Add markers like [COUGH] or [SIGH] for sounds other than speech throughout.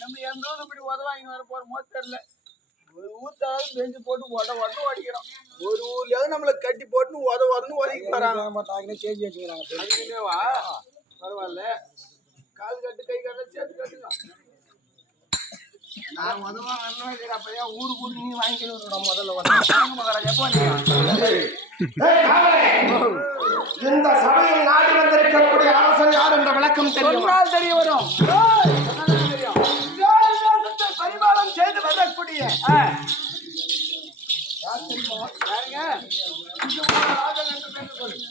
நம்ம எந்த ஒரு இப்படி உத வாங்கி வர போறோமோ தெரியல. ஒரு ஊத்தாவது பெஞ்சு போட்டு உட உட உடைக்கிறோம் ஒரு ஊர்லயாவது நம்மள கட்டி போட்டு உத உதன்னு உதவி தராங்க செஞ்சு வச்சுக்கிறாங்க. அதுக்குனேவா பரவாயில்ல. கால் கட்டு கை கட்ட சேர்த்து கட்டுங்க. நான் உதவா வரணும் இல்லையா அப்பயா ஊரு கூட்டு நீ வாங்கிக்கணும் முதல்ல. வாங்க எப்போ [LAUGHS] இந்த சபையில் நாடி வந்திருக்கக்கூடிய அரசன் யார் என்ற விளக்கம் தெரியும்? சொன்னால் தெரிய வரும் பரிபாலனம் செய்து வரக்கூடிய.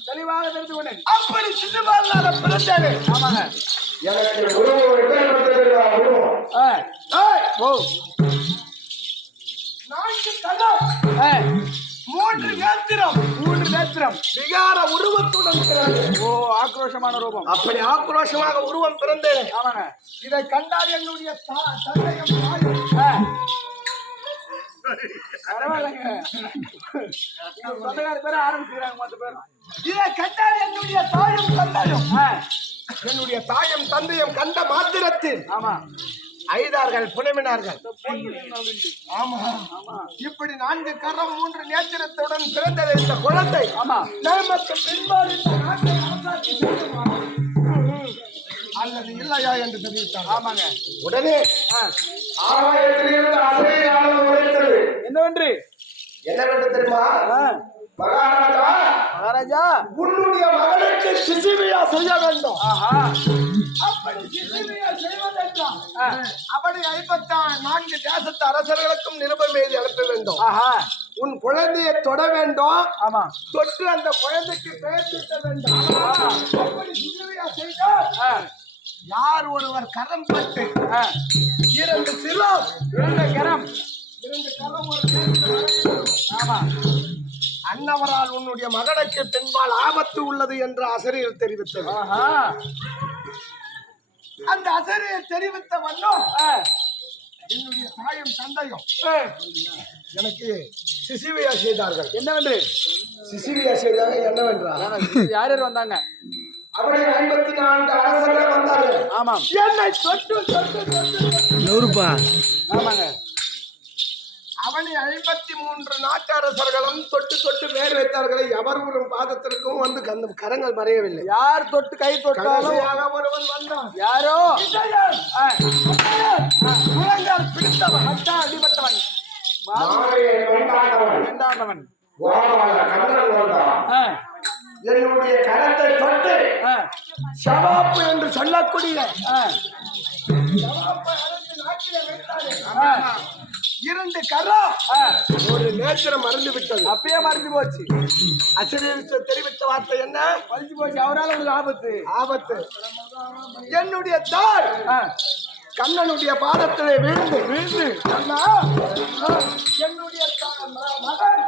தெளிவாக தெரிந்து கொண்டேன் அப்படி சிசுபாலனால பிறந்தது ஆமாங்க. எனக்கு உருவம் பேர் வந்திருக்கிறதா உருவம் ஓ. நான்கு ஏய், மூன்று நேத்திரம் மூன்று நேத்திரம். விகார உருவத்துடன் பிறந்தது ஓ ஆக்ரோஷமான ரூபம். அப்படி ஆக்ரோஷமாக உருவம் பிறந்தது ஆமாங்க இதை கண்டால் என்னுடைய தந்தையும். பரவாயில்லைங்க. சொந்தக்கார பேரை ஆரம்பிச்சுக்கிறாங்க மொத்த பேரும். இதை கண்டால் என்னுடைய தாயும் தந்தையும். என்னுடைய தாயும் தந்தையும் கண்ட மாத்திரத்தில் ஆமா. ஐதார்கள் அப்படின்ட்டு. ஆமா. இப்படி நான்கு கரம் மூன்று நேத்திரத்துடன் பிறந்தது இந்த குழந்தை. பின்பாடு? அல்லது இல்லையா என்று தெரிவித்தார் ஆமாங்க. உடனே என்னவென்று? என்னவென்று தெரியுமா? மகாராஜா மகாராஜா. உன்னுடைய மகளுக்கு சிசிவியா செய்ய வேண்டும். அப்படி சிசிவியா செய்வதென்றால் அப்படி ஐம்பத்தாறு நான்கு தேசத்து அரசர்களுக்கும் நிருபம் எழுதி அனுப்ப வேண்டும். உன் குழந்தையை தொட வேண்டும். ஆமா. தொட்டு அந்த குழந்தைக்கு பெயர் சூட்ட வேண்டும். அப்படி சிலுவையா செய்தால் யார் ஒருவர் கரம் பட்டு இரண்டு சிலம் இரண்டு கரம். இரண்டு கரம் ஒரு. ஆமா. அன்னவரால் உன்னுடைய மகனுக்கு பின்பால் ஆபத்து உள்ளது என்று அசரியர் தெரிவித்தது. அந்த அசரியர் தெரிவித்த வண்ணம் என்னுடைய தாயும் தந்தையும் எனக்கு சிசிவியா செய்தார்கள். என்னவென்று? சிசிவியா செய்தார்கள் என்னவென்றால் யார் யார் வந்தாங்க? அப்படி ஐம்பத்தி நான்கு அரசர்கள் வந்தார்கள். ஆமாம். என்னை தொட்டு தொட்டு தொட்டு தொட்டு நூறுப்பா ஆமாங்க. அவனை ஐம்பத்தி மூன்று நாட்டு அரசர்களும் தொட்டு தொட்டு வேர் வைத்தார்களை எவரும் பாதத்திற்கும் வந்து கந்த கரங்கள் மறையவில்லை. யார் தொட்டு கை தொட்டாலும் ஒருவன் வந்தான். யாரோ? முழங்கால் பிடித்தவன் மச்சா அடிபட்டவன் வேண்டாண்டவன் என்னுடைய கரத்தை தொட்டு ஷபாப்பு என்று சொல்லக்கூடிய நாட்டிலே வைத்தாரே. இரண்டு கரம். ஒரு நேத்திரம் மறந்து விட்டது அப்பயே மறைஞ்சு போச்சு அசிரியர் தெரிவித்த வார்த்தை என்ன? மறைஞ்சு போச்சு அவரால உங்களுக்கு ஆபத்து. ஆபத்து. என்னுடைய தாய் கண்ணனுடைய பாதத்திலே விழுந்து விழுந்து அண்ணா என்னுடைய மகன்.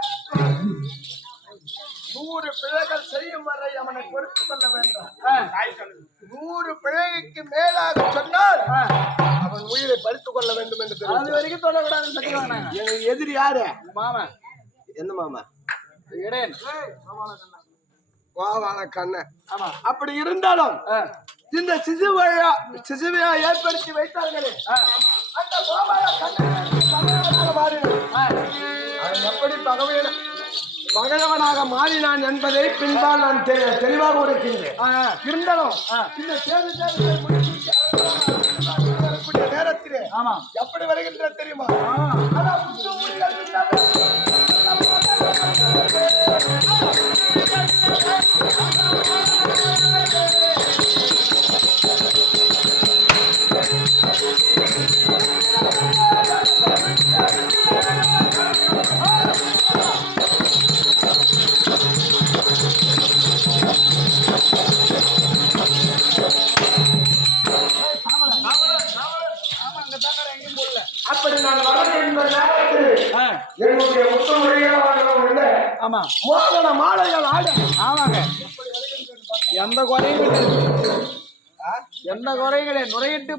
நூறு பிழைகள் செய்யும் வரை அவனை பொறுத்து கொள்ள வேண்டும். நூறு பிழைக்கு மேலாக சொன்னால். அவன் உயிரை பறித்துக் கொள்ள வேண்டும் என்று அது. வரைக்கும் சொல்லக்கூடாதுன்னு சொல்லி வாங்கினாங்க என் எதிரி யாரு? மாமன் எந்த மாமா? இடையன். கோவால கண்ணன். அப்படி இருந்தாலும் இந்த சிசுவையா சிசுவையா ஏற்படுத்தி வைத்தார்களே. அந்த கோபால கண்ணன் எப்படி பகவன பகவனாக மாறினான் என்பதை பின்பால் நான் தெளிவாக உரைக்கின்றேன். இருந்தாலும். இந்த தேர்வு ஆமா. எப்படி வருகின்ற தெரியுமா? என்னுடைய முத்து ஆமா. மோகன மாலைகள் ஆட. ஆமாங்க. எந்த குறையும் எந்த குறைகளை நுரையிட்டு